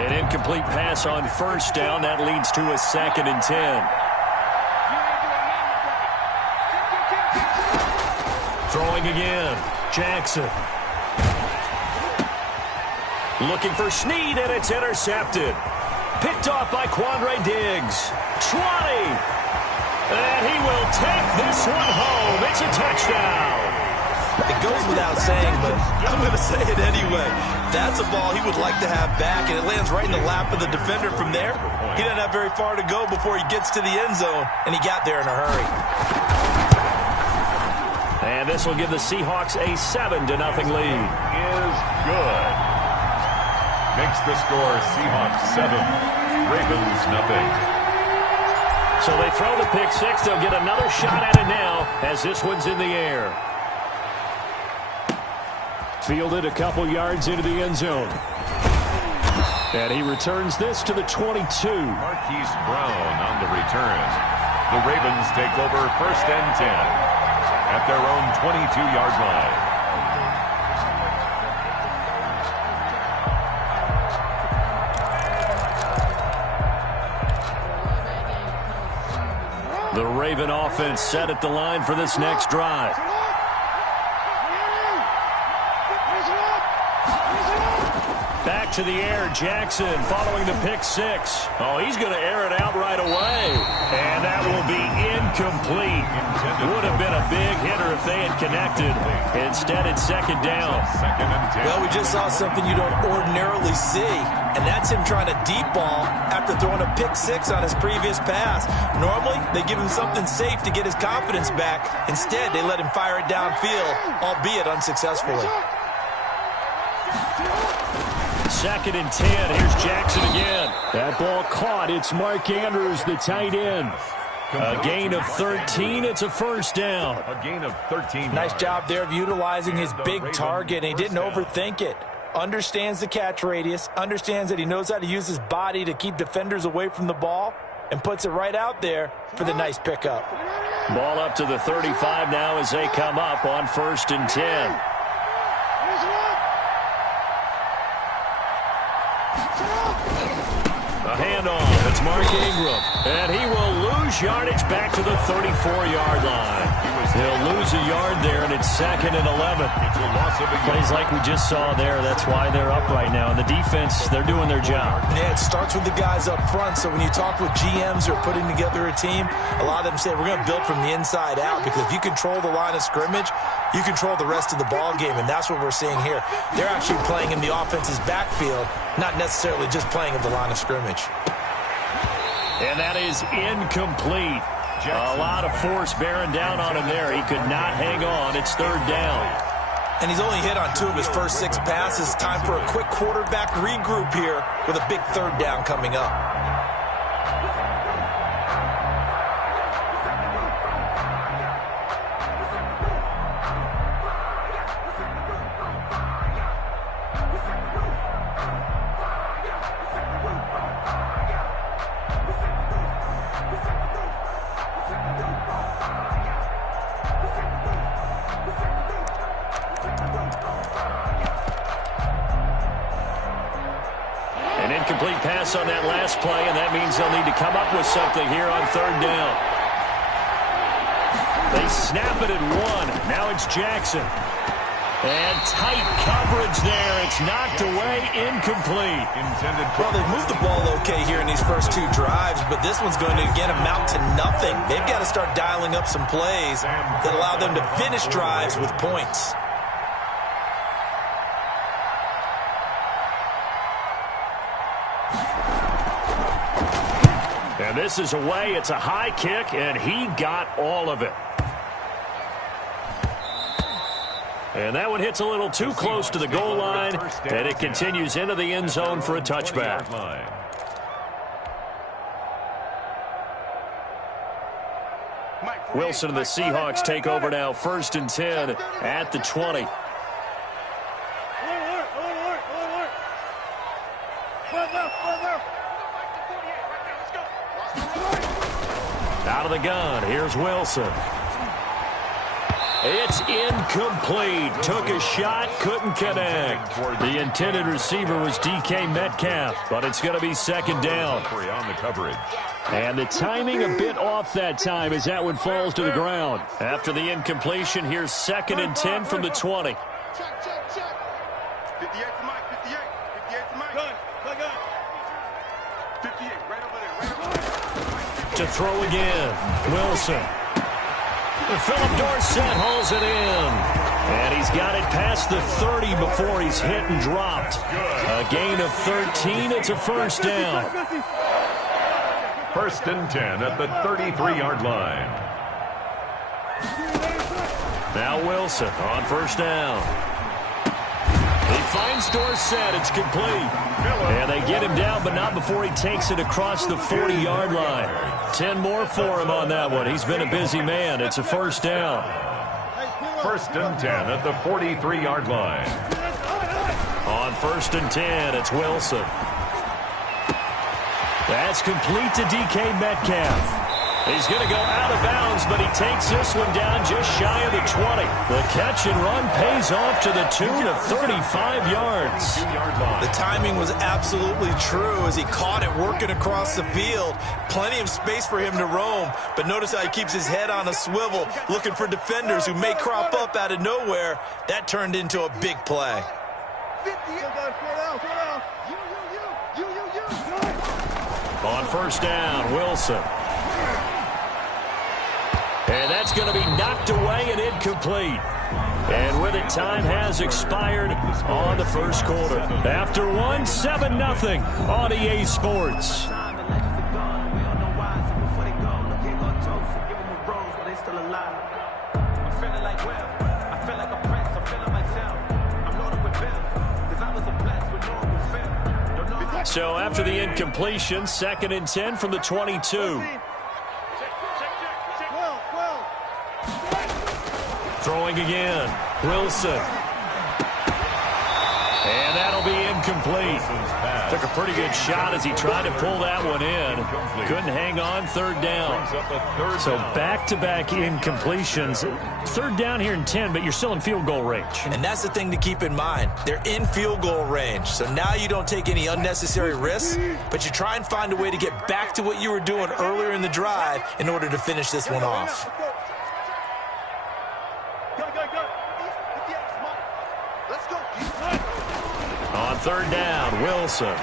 An incomplete pass on first down. That leads to a 2nd and 10. Throwing again. Jackson. Looking for Snead, and it's intercepted. Picked off by Quandre Diggs. 20. And he will take this one home. It's a touchdown. It goes without saying, but I'm going to say it anyway. That's a ball he would like to have back, and it lands right in the lap of the defender from there. He doesn't have very far to go before he gets to the end zone, and he got there in a hurry. And this will give the Seahawks a 7-0 lead. Is good. Makes the score Seahawks 7, Ravens 0. So they throw the pick six. They'll get another shot at it now as this one's in the air. Fielded a couple yards into the end zone. And he returns this to the 22. Marquise Brown on the return. The Ravens take over 1st and 10 at their own 22-yard line. The Raven offense set at the line for this next drive. Back to the air, Jackson following the pick six. Oh, he's going to air it out right away. And that will be incomplete. Would have been a big hitter if they had connected. Instead, it's 2nd down. Well, we just saw something you don't ordinarily see, and that's him trying to deep ball after throwing a pick six on his previous pass. Normally, they give him something safe to get his confidence back. Instead, they let him fire it downfield, albeit unsuccessfully. 2nd and 10. Here's Jackson again. That ball caught. It's Mark Andrews, the tight end. A gain of 13. It's a 1st down. A gain of 13. Nice job there of utilizing his big target. He didn't overthink it. Understands the catch radius. Understands that he knows how to use his body to keep defenders away from the ball. And puts it right out there for the nice pickup. Ball up to the 35 now as they come up on 1st and 10. A handoff. It's Mark Ingram. And he will lose yardage back to the 34-yard line. He'll lose a yard there, and it's 2nd and 11. Plays like we just saw there. That's why they're up right now. And the defense, they're doing their job. Yeah, it starts with the guys up front. So when you talk with GMs who are putting together a team, a lot of them say we're going to build from the inside out, because if you control the line of scrimmage, you control the rest of the ball game, and that's what we're seeing here. They're actually playing in the offense's backfield, not necessarily just playing at the line of scrimmage. And that is incomplete. A lot of force bearing down on him there. He could not hang on. It's 3rd down. And he's only hit on 2 of his first 6 passes. Time for a quick quarterback regroup here with a big 3rd down coming up. An incomplete pass on that last play, and that means they'll need to come up with something here on 3rd down. They snap it at 1. Now it's Jackson. And tight coverage there. It's knocked away, incomplete. Well, they've moved the ball okay here in these first 2 drives, but this one's going to, again, amount to nothing. They've got to start dialing up some plays that allow them to finish drives with points. And this is away. It's a high kick, and he got all of it. And that one hits a little too close to the goal line, and it continues into the end zone for a touchback. Wilson and the Seahawks take over now, 1st and 10 at the 20. Out of the gun, here's Wilson. It's incomplete. Took a shot, couldn't connect. The intended receiver was DK Metcalf, but it's going to be second down. On the coverage. And the timing a bit off that time as that one falls to the ground. After the incompletion, here's 2nd and 10 from the 20. Check, check, check. 58 to Mike, 58. 58 to Mike. Gun. 58, right over there. To throw again, Wilson. Philip Dorsett hauls it in. And he's got it past the 30 before he's hit and dropped. A gain of 13. It's a first down. 1st and 10 at the 33-yard line. Now Wilson on first down. He finds Dorsett. It's complete. And they get him down, but not before he takes it across the 40-yard line. 10 more for him on that one. He's been a busy man. It's a first down. 1st and 10 at the 43-yard line. On 1st and 10, it's Wilson. That's complete to DK Metcalf. He's going to go out of bounds, but he takes this one down just shy of the 20. The catch and run pays off to the tune of 35 yards. The timing was absolutely true as he caught it working across the field. Plenty of space for him to roam, but notice how he keeps his head on a swivel, looking for defenders who may crop up out of nowhere. That turned into a big play. 50. On first down, Wilson. And that's going to be knocked away and incomplete. And with it, time has expired on the first quarter. After one, 7-0 on EA Sports. So after the incompletion, 2nd and 10 from the 22. Throwing again, Wilson. And that'll be incomplete. Took a pretty good shot as he tried to pull that one in. Couldn't hang on, 3rd down. So back-to-back incompletions. 3rd down here and 10, but you're still in field goal range. And that's the thing to keep in mind. They're in field goal range. So now you don't take any unnecessary risks, but you try and find a way to get back to what you were doing earlier in the drive in order to finish this one off. On 3rd down, Wilson.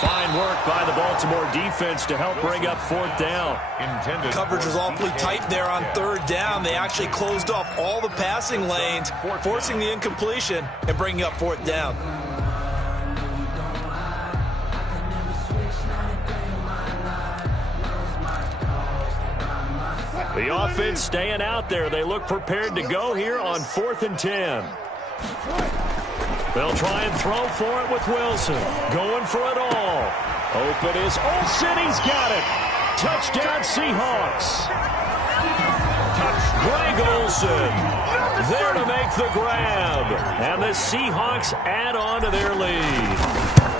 Fine work by the Baltimore defense to help bring up 4th down. Coverage was awfully tight there on 3rd down. They actually closed off all the passing lanes, forcing the incompletion and bringing up 4th down. The offense staying out there. They look prepared to go here on 4th and 10. They'll try and throw for it with Wilson. Going for it all. Open is Olsen. He's got it. Touchdown, Seahawks. Greg Olsen there to make the grab. And the Seahawks add on to their lead.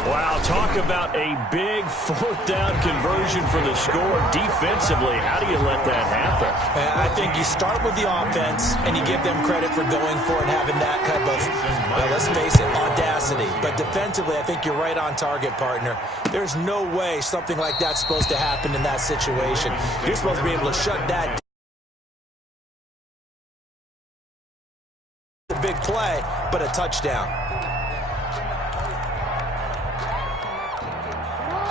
Wow, talk about a big 4th down conversion for the score. Defensively, how do you let that happen? I think you start with the offense and you give them credit for going for it and having that kind of, well, let's face it, audacity. But defensively, I think you're right on target, partner. There's no way something like that's supposed to happen in that situation. You're supposed to be able to shut that down. A big play, but a touchdown.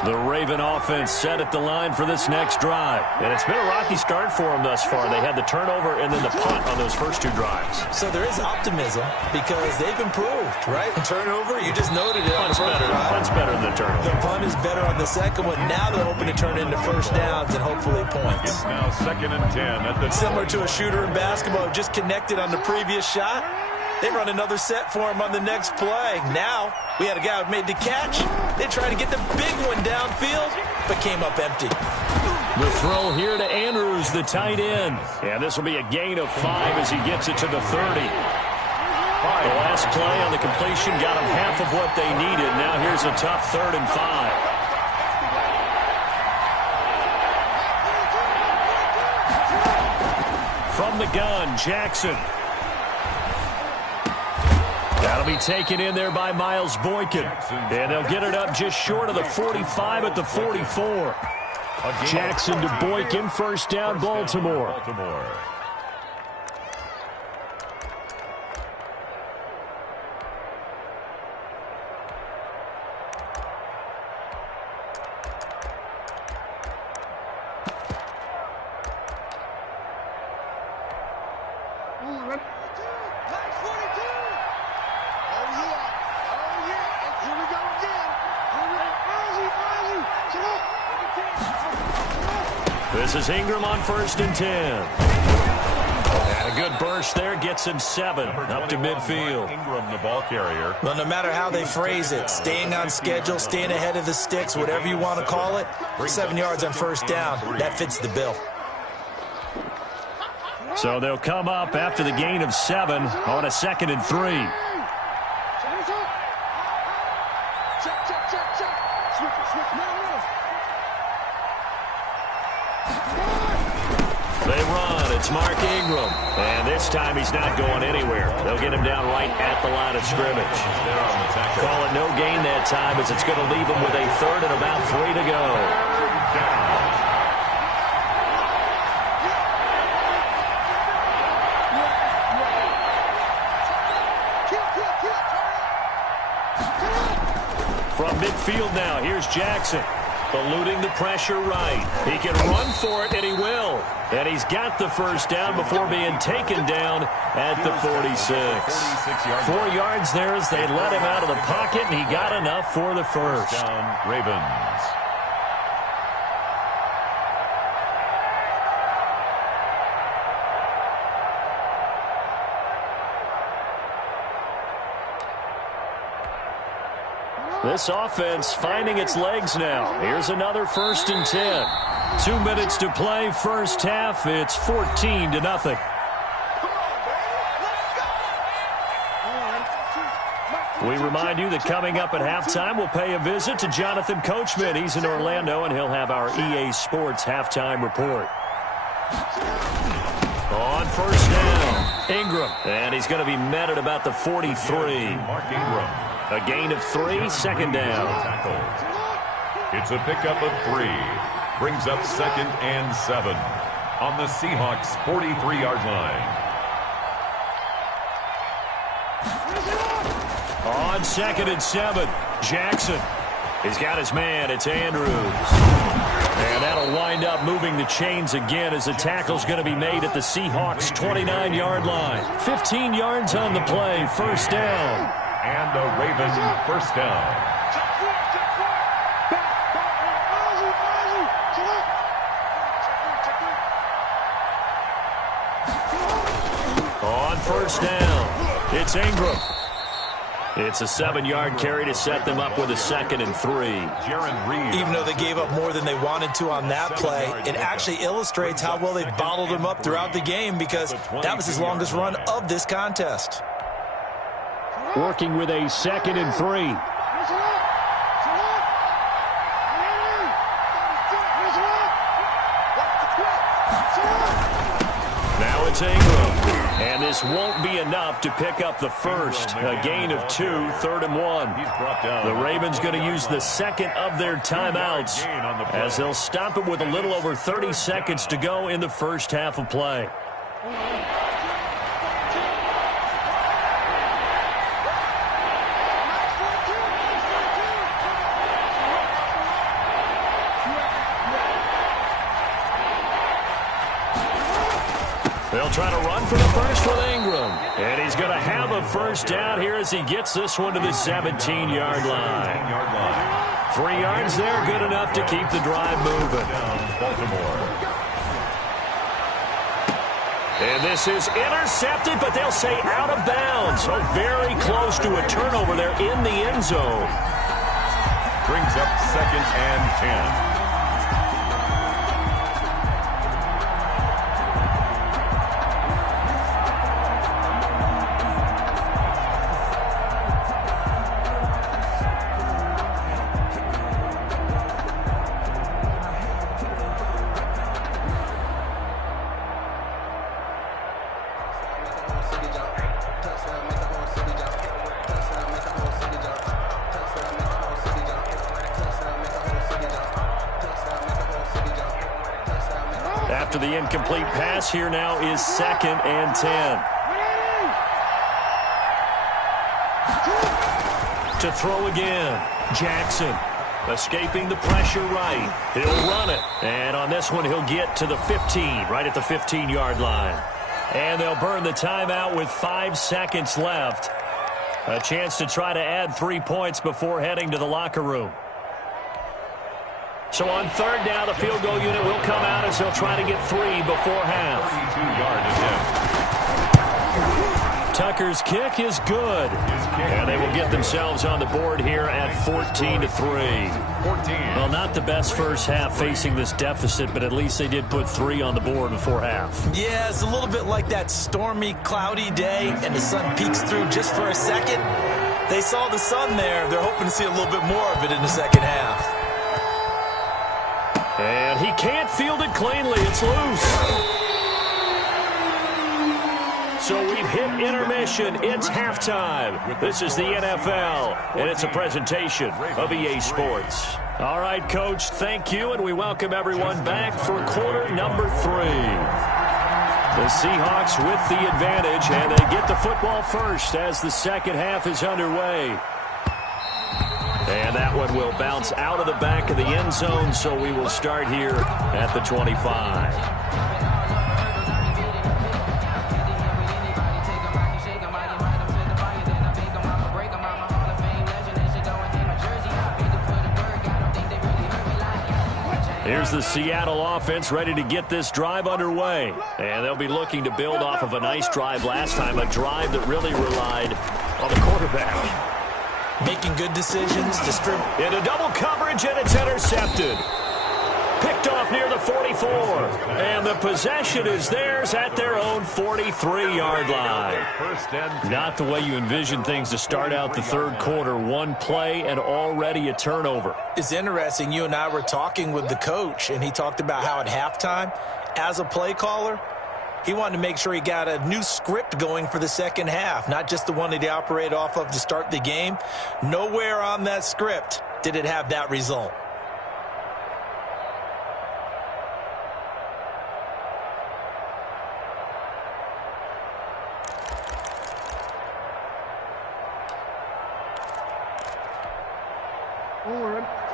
The Raven offense set at the line for this next drive. And it's been a rocky start for them thus far. They had the turnover and then the punt on those first 2 drives. So there is optimism because they've improved, right? Turnover, you just noted it. Punt's better than the turnover. The punt is better on the second one. Now they're hoping to turn into first downs and hopefully points. It's now 2nd and 10 at the similar to a shooter in basketball, just connected on the previous shot. They run another set for him on the next play. Now, we had a guy who made the catch. They tried to get the big one downfield, but came up empty. The throw here to Andrews, the tight end. And this will be a gain of 5 as he gets it to the 30. The last play on the completion got them half of what they needed. Now here's a tough 3rd and 5. from the gun, Jackson. That'll be taken in there by Miles Boykin. And they'll get it up just short of the 45 at the 44. Jackson to Boykin, first down, Baltimore. This is Ingram on 1st and 10. And a good burst there gets him 7 up to midfield. Ingram, the ball carrier. Well, no matter how they phrase it, staying on schedule, staying ahead of the sticks, whatever you want to call it, 7 yards on 1st down, that fits the bill. So they'll come up after the gain of 7 on a 2nd and 3. They run. It's Mark Ingram. And this time he's not going anywhere. They'll get him down right at the line of scrimmage. Call it no gain that time as it's going to leave him with a 3rd and about 3 to go. From midfield now, here's Jackson. Eluding the pressure right. He can run for it, and he will. And he's got the 1st down before being taken down at the 46. 4 yards there as they let him out of the pocket, and he got enough for the 1st. Down, Ravens. This offense finding its legs now. Here's another 1st and 10. 2 minutes to play, first half. It's 14-0. We remind you that coming up at halftime, we'll pay a visit to Jonathan Coachman. He's in Orlando, and he'll have our EA Sports halftime report. On 1st down, Ingram. And he's going to be met at about the 43. Mark Ingram. A gain of 3, 2nd down. It's a pickup of 3. Brings up 2nd and 7 on the Seahawks' 43-yard line. On 2nd and 7, Jackson. He's got his man. It's Andrews. And that'll wind up moving the chains again as the tackle's going to be made at the Seahawks' 29-yard line. 15 yards on the play, 1st down. And a Raven 1st down. On 1st down, it's Ingram. It's a 7-yard carry to set them up with a 2nd and 3. Even though they gave up more than they wanted to on that play, it actually illustrates how well they bottled him up throughout the game because that was his longest run of this contest. Working with a 2nd and 3. Now it's Ingram. And this won't be enough to pick up the 1st. A gain of 2, 3rd and 1. The Ravens going to use the 2nd of their timeouts as they'll stop it with a little over 30 seconds to go in the first half of play. They'll try to run for the 1st with Ingram. And he's going to have a 1st down here as he gets this one to the 17-yard line. 3 yards there, good enough to keep the drive moving. And this is intercepted, but they'll say out of bounds. So very close to a turnover there in the end zone. Brings up 2nd and 10. after the incomplete pass. Here now is 2nd and 10. To throw again, Jackson. Escaping the pressure right. He'll run it. And on this one, he'll get to the 15, right at the 15-yard line. And they'll burn the timeout with 5 seconds left. A chance to try to add 3 points before heading to the locker room. So on 3rd down, the field goal unit will come out as they'll try to get 3 before half. 32-yard attempt. Tucker's kick is good. And they will get themselves on the board here at 14-3. 14. Well, not the best first half facing this deficit, but at least they did put 3 on the board before half. Yeah, it's a little bit like that stormy, cloudy day, and the sun peeks through just for a second. They saw the sun there. They're hoping to see a little bit more of it in the second half. And he can't field it cleanly. It's loose. So we've hit intermission. It's halftime. This is the NFL, and it's a presentation of EA Sports. All right, Coach, thank you, and we welcome everyone back for quarter number 3. The Seahawks with the advantage, and they get the football first as the second half is underway. And that one will bounce out of the back of the end zone, so we will start here at the 25. Here's the Seattle offense ready to get this drive underway. And they'll be looking to build off of a nice drive last time, a drive that really relied on the quarterback. Making good decisions. Into double coverage, and it's intercepted. Picked off near the 44. And the possession is theirs at their own 43-yard line. Not the way you envision things to start out the third quarter. One play and already a turnover. It's interesting. You and I were talking with the coach, and he talked about how at halftime, as a play caller, he wanted to make sure he got a new script going for the second half, not just the one that he operated off of to start the game. Nowhere on that script did it have that result.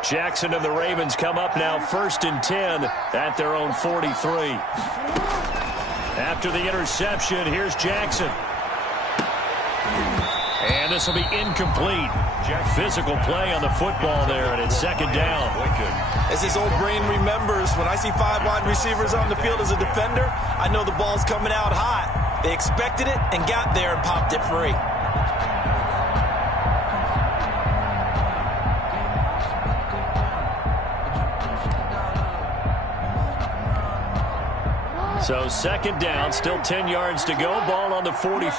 Jackson and the Ravens come up now 1st and 10 at their own 43. After the interception, here's Jackson. And this will be incomplete. Physical play on the football there, and it's 2nd down. As his old brain remembers, when I see 5 wide receivers on the field as a defender, I know the ball's coming out hot. They expected it and got there and popped it free. So 2nd down, still 10 yards to go. Ball on the 43.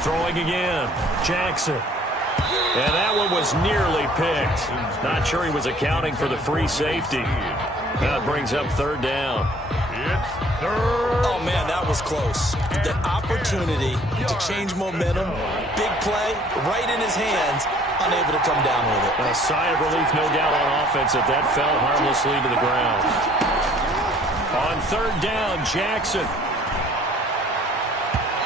Throwing again, Jackson. And that one was nearly picked. Not sure he was accounting for the free safety. That brings up 3rd down. Oh, man, that was close. The opportunity to change momentum, big play, right in his hands, unable to come down with it. A sigh of relief, no doubt, on offense if that fell harmlessly to the ground. On 3rd down, Jackson.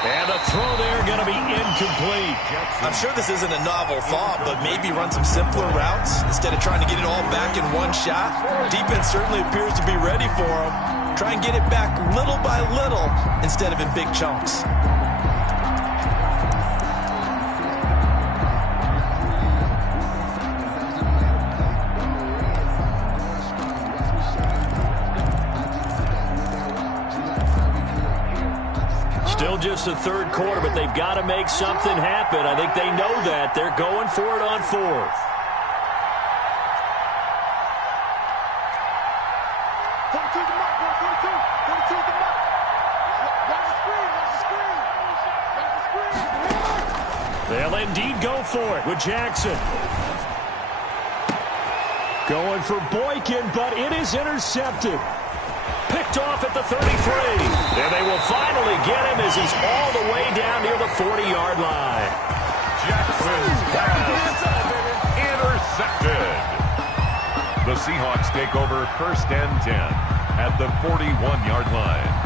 And the throw there going to be incomplete. I'm sure this isn't a novel thought, but maybe run some simpler routes instead of trying to get it all back in one shot. Defense certainly appears to be ready for him. Try and get it back little by little instead of in big chunks. Still just the third quarter, but they've got to make something happen. I think they know that. They're going for it on 4th. They'll indeed go for it with Jackson. Going for Boykin, but it is intercepted. Picked off at the 33. And they will finally get him as he's all the way down near the 40-yard line. Jackson's pass intercepted. The Seahawks take over 1st and 10 at the 41-yard line.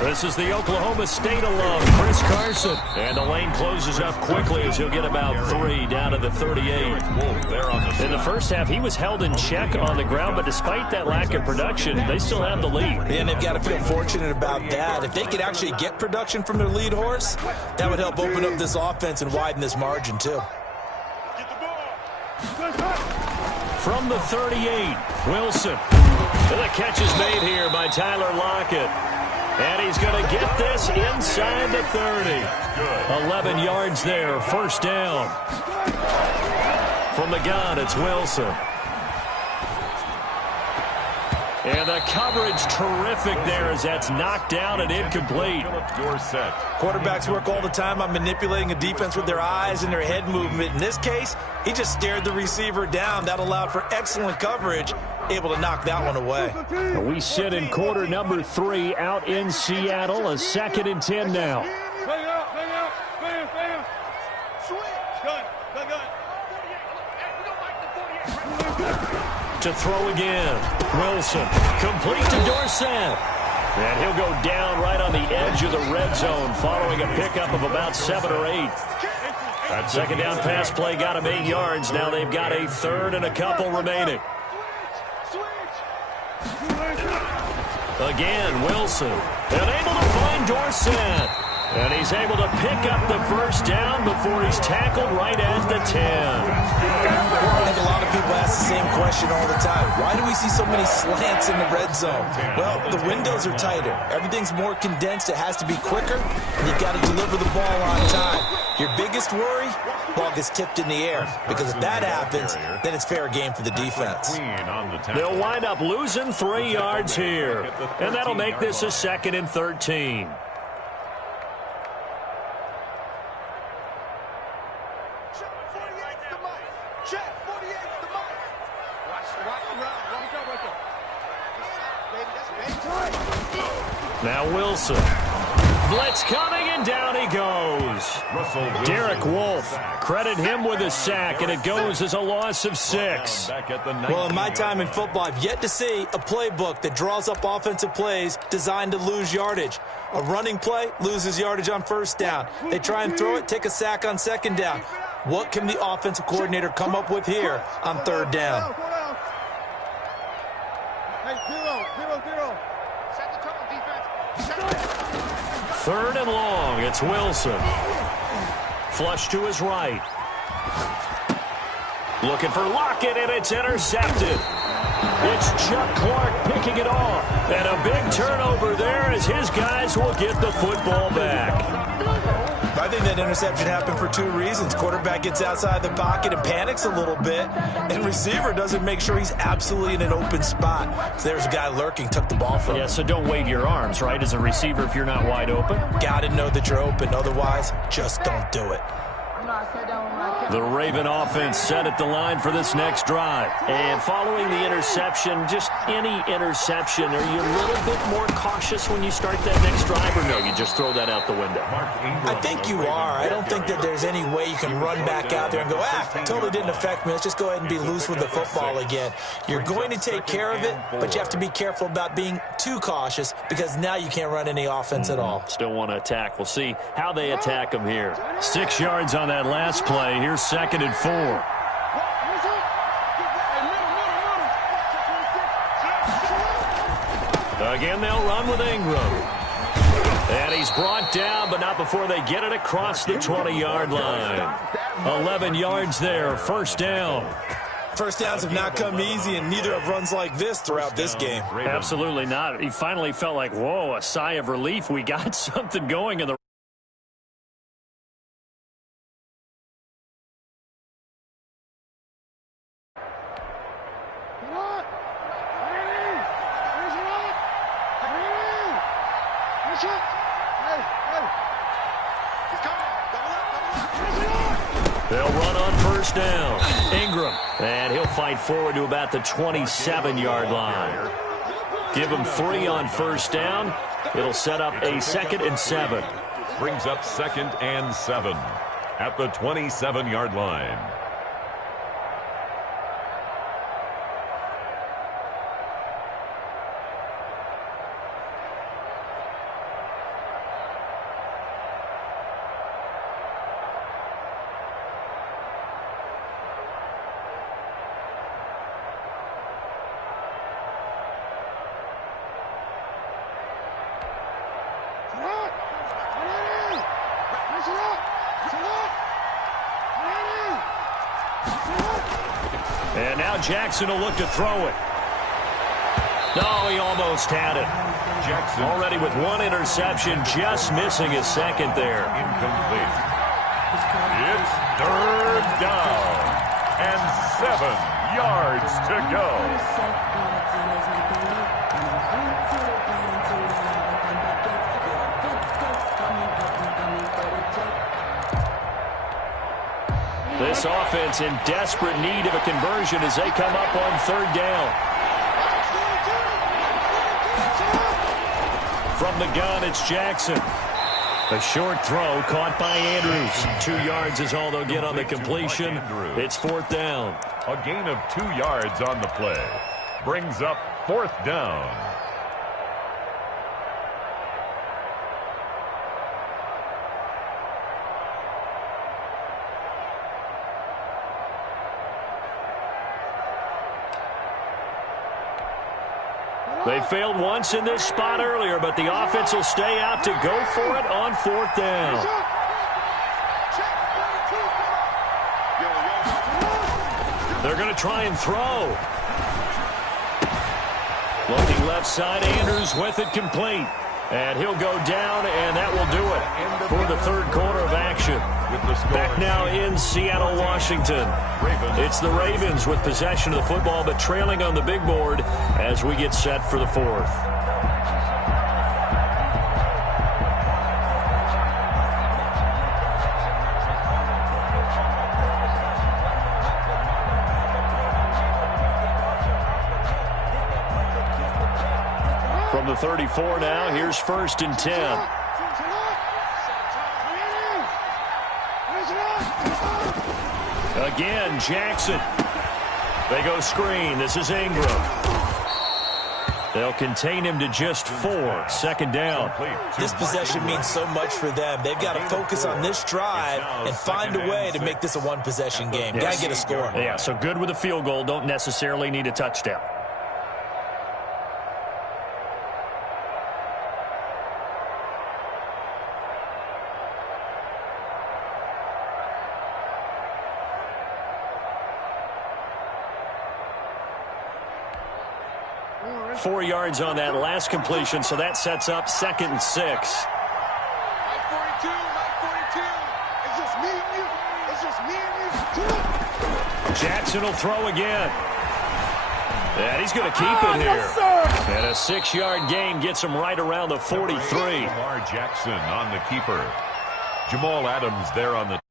This is the Oklahoma State alum, Chris Carson. And the lane closes up quickly as he'll get about 3 down to the 38. In the first half, he was held in check on the ground, but despite that lack of production, they still have the lead. And they've got to feel fortunate about that. If they could actually get production from their lead horse, that would help open up this offense and widen this margin, too. From the 38, Wilson. The catch is made here by Tyler Lockett. And he's going to get this inside the 30. 11 yards there, 1st down. From the gun, it's Wilson. And the coverage terrific there as that's knocked down and incomplete. Quarterbacks work all the time on manipulating a defense with their eyes and their head movement. In this case, he just stared the receiver down. That allowed for excellent coverage, able to knock that one away. We sit in quarter number 3 out in Seattle, a 2nd and 10 now. To throw again, Wilson, complete to Dorsett. And he'll go down right on the edge of the red zone following a pickup of about 7 or 8. That second down pass play got him 8 yards. Now they've got a 3rd and a couple remaining. Again, Wilson, and able to find Dorsett. And he's able to pick up the 1st down before he's tackled right at the 10. I think a lot of people ask the same question all the time. Why do we see so many slants in the red zone? Well, the windows are tighter. Everything's more condensed. It has to be quicker, and you've got to deliver the ball on time. Your biggest worry, ball gets tipped in the air, because if that happens, then it's fair game for the defense. They'll wind up losing 3 yards here, and that'll make this a 2nd and 13. Now Wilson. Blitz coming, and down he goes. Derek Wolfe, credit him with a sack, and it goes as a loss of 6. Well, in my time in football, I've yet to see a playbook that draws up offensive plays designed to lose yardage. A running play loses yardage on 1st down. They try and throw it, take a sack on 2nd down. What can the offensive coordinator come up with here on 3rd down? Third and long, it's Wilson. Flush to his right. Looking for Lockett, and it's intercepted. It's Chuck Clark picking it off. And a big turnover there as his guys will get the football back. I think that interception happened for 2 reasons. Quarterback gets outside the pocket and panics a little bit, and receiver doesn't make sure he's absolutely in an open spot. So there's a guy lurking, took the ball from him. Yeah, so don't wave your arms, right, as a receiver if you're not wide open. Got to know that you're open. Otherwise, just don't do it. The Raven offense set at the line for this next drive. And following the interception, just any interception, are you a little bit more cautious when you start that next drive, or no, you just throw that out the window? I think you are. I don't think that there's any way you can run back out there and go, it totally didn't affect me. Let's just go ahead and be loose with the football again. You're going to take care of it, but you have to be careful about being too cautious, because now you can't run any offense at all. Still want to attack. We'll see how they attack them here. 6 yards on that last play. Here's 2nd and 4. Again, they'll run with Ingram. And he's brought down, but not before they get it across the 20-yard line. 11 yards there, 1st down. First downs have not come easy, and neither have runs like this throughout this game. Absolutely not. He finally felt like, whoa, a sigh of relief. We got something going in the They'll run on 1st down. Ingram And he'll fight forward to about the 27-yard line. Give him 3 on first down. It'll set up a 2nd and 7. Brings up 2nd and 7 at the 27-yard line. And now Jackson will look to throw it. No, he almost had it. Jackson already with 1 interception, just missing his 2nd there. Incomplete. It's 3rd down and 7 yards to go. This offense in desperate need of a conversion as they come up on 3rd down. From the gun, it's Jackson. A short throw caught by Andrews. 2 yards is all they'll get on the completion. It's 4th down. A gain of 2 yards on the play. Brings up 4th down. They failed once in this spot earlier, but the offense will stay out to go for it on 4th down. They're going to try and throw. Looking left side, Andrews with it complete. And he'll go down, and that will do it for the 3rd quarter of action. Back now in Seattle, Washington. It's the Ravens with possession of the football, but trailing on the big board as we get set for the 4th. From the 34 now, here's 1st and 10. Again, Jackson. They go screen. This is Ingram. They'll contain him to just 4. 2nd down. This possession means so much for them. They've got to focus on this drive and find a way to make this a 1-possession game. Got to get a score. Yeah, so good with a field goal. Don't necessarily need a touchdown. .4 yards on that last completion, so that sets up 2nd and 6. Mike 42, Mike 42. It's just me and you. It's just me and you. Jackson will throw again. And he's going to keep it here. And a 6-yard gain gets him right around the 43. Lamar Jackson on the keeper. Jamal Adams there on the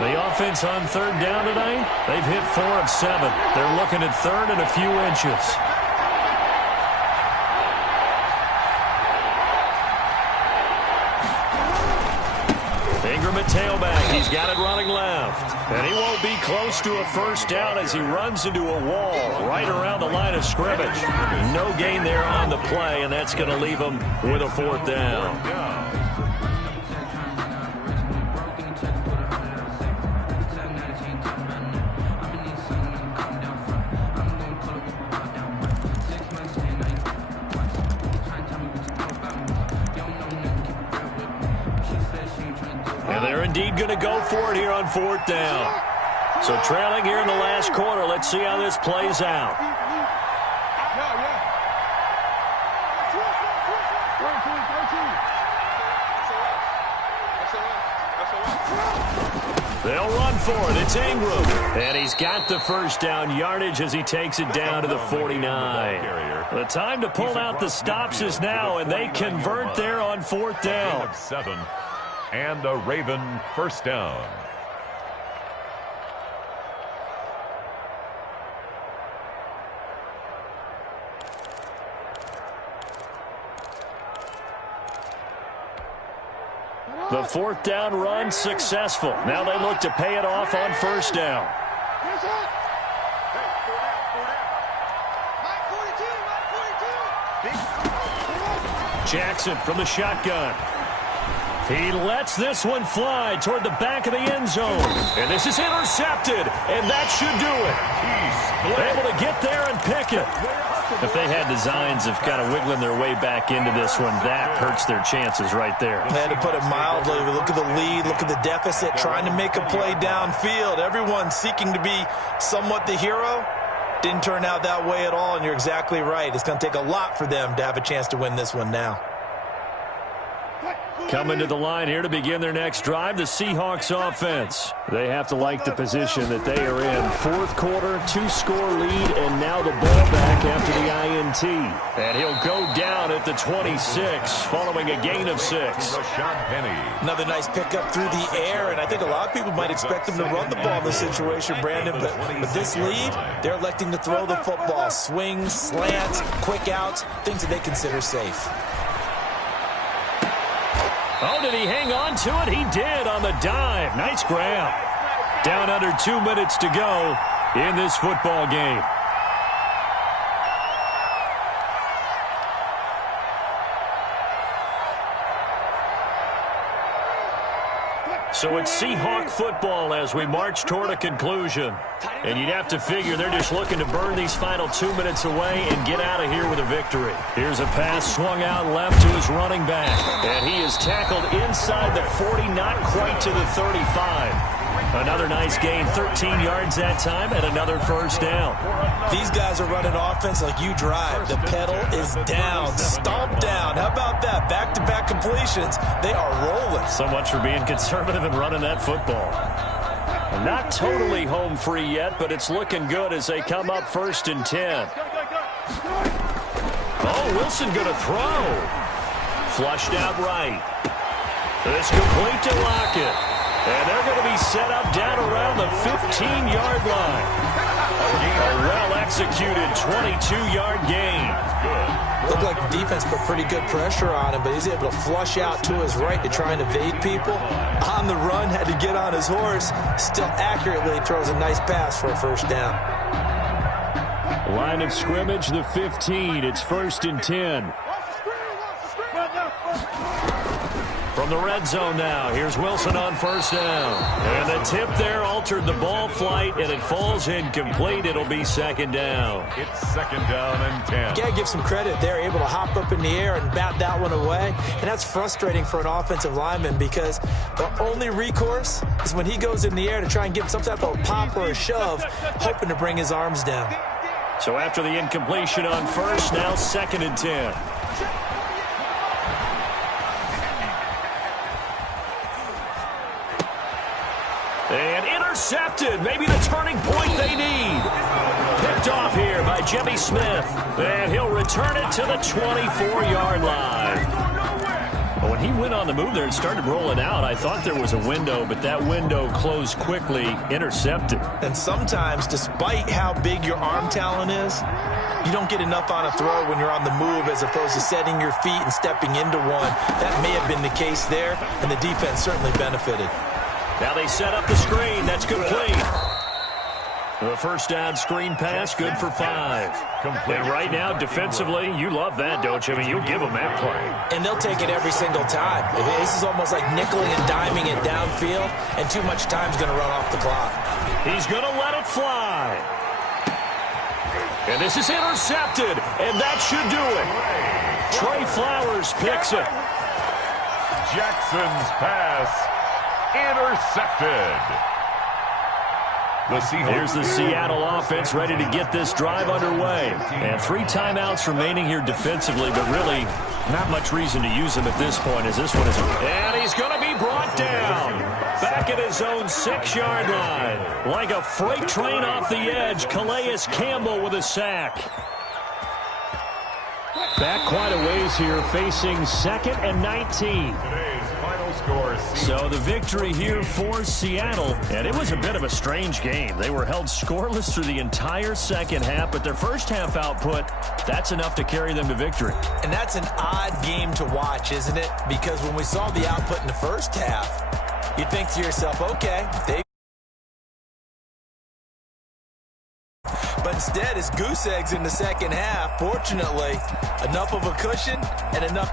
The offense on 3rd down tonight, they've hit 4 of 7. They're looking at 3rd and a few inches. Ingram at tailback. He's got it running left. And he won't be close to a 1st down as he runs into a wall right around the line of scrimmage. No gain there on the play, and that's going to leave him with a 4th down. They're indeed going to go for it here on 4th down. So trailing here in the last quarter. Let's see how this plays out. They'll run for it. It's Ingram. And he's got the first down yardage as he takes it down to the 49. The time to pull out the stops is now, and they convert there on 4th down. 7 and a Raven first down. The 4th down run successful. Now they look to pay it off on 1st down. Jackson from the shotgun. He lets this one fly toward the back of the end zone. And this is intercepted, and that should do it. Able to get there and pick it. If they had designs of kind of wiggling their way back into this one, that hurts their chances right there. I had to put it mildly. Look at the lead, look at the deficit, trying to make a play downfield. Everyone seeking to be somewhat the hero. Didn't turn out that way at all, and you're exactly right. It's going to take a lot for them to have a chance to win this one now. Coming to the line here to begin their next drive, the Seahawks offense. They have to like the position that they are in. 4th quarter, 2-score lead, and now the ball back after the INT. And he'll go down at the 26, following a gain of 6. Another nice pickup through the air, and I think a lot of people might expect him to run the ball in this situation, Brandon, but with this lead, they're electing to throw the football. Swings, slants, quick outs, things that they consider safe. Oh, did he hang on to it? He did on the dive. Nice grab. Down under 2 minutes to go in this football game. So it's Seahawk football as we march toward a conclusion. And you'd have to figure they're just looking to burn these final 2 minutes away and get out of here with a victory. Here's a pass swung out left to his running back. And he is tackled inside the 40, not quite to the 35. Another nice gain, 13 yards that time, and another first down. These guys are running offense like you drive. The pedal is down, stomped down. How about that? Back-to-back completions. They are rolling. So much for being conservative and running that football. Not totally home free yet, but it's looking good as they come up 1st and 10. Oh, Wilson going to throw. Flushed out right. It's complete to Lockett. And they're going to be set up down around the 15-yard line. A well-executed 22-yard gain. Looked like the defense put pretty good pressure on him, but he's able to flush out to his right to try and evade people. On the run, had to get on his horse. Still accurately throws a nice pass for a first down. Line of scrimmage, the 15. It's 1st and 10. From the red zone now, here's Wilson on 1st down. And the tip there altered the ball flight, and it falls incomplete. It'll be 2nd down. It's 2nd down and 10. You got to give some credit. They're able to hop up in the air and bat that one away. And that's frustrating for an offensive lineman because the only recourse is when he goes in the air to try and give some type of a pop or a shove, hoping to bring his arms down. So after the incompletion on 1st, now 2nd and 10. And intercepted. Maybe the turning point they need. Picked off here by Jimmy Smith. And he'll return it to the 24-yard line. When he went on the move there and started rolling out, I thought there was a window, but that window closed quickly, intercepted. And sometimes, despite how big your arm talent is, you don't get enough on a throw when you're on the move as opposed to setting your feet and stepping into one. That may have been the case there, and the defense certainly benefited. Now they set up the screen. That's complete. The first down screen pass, good for 5. And right now, defensively, you love that, don't you? I mean, you'll give them that play. And they'll take it every single time. This is almost like nickeling and diming it downfield, and too much time's going to run off the clock. He's going to let it fly. And this is intercepted, and that should do it. Trey Flowers picks it. Jackson's pass intercepted. Here's the Seattle offense ready to get this drive underway. And 3 timeouts remaining here defensively, but really not much reason to use them at this point as this one is. And he's going to be brought down. Back at his own 6-yard line. Like a freight train off the edge, Calais Campbell with a sack. Back quite a ways here, facing 2nd and 19. So the victory here for Seattle, and it was a bit of a strange game. They were held scoreless through the entire second half, but their first half output, that's enough to carry them to victory. And that's an odd game to watch, isn't it? Because when we saw the output in the first half, you think to yourself, okay, but instead, it's goose eggs in the second half. Fortunately, enough of a cushion and enough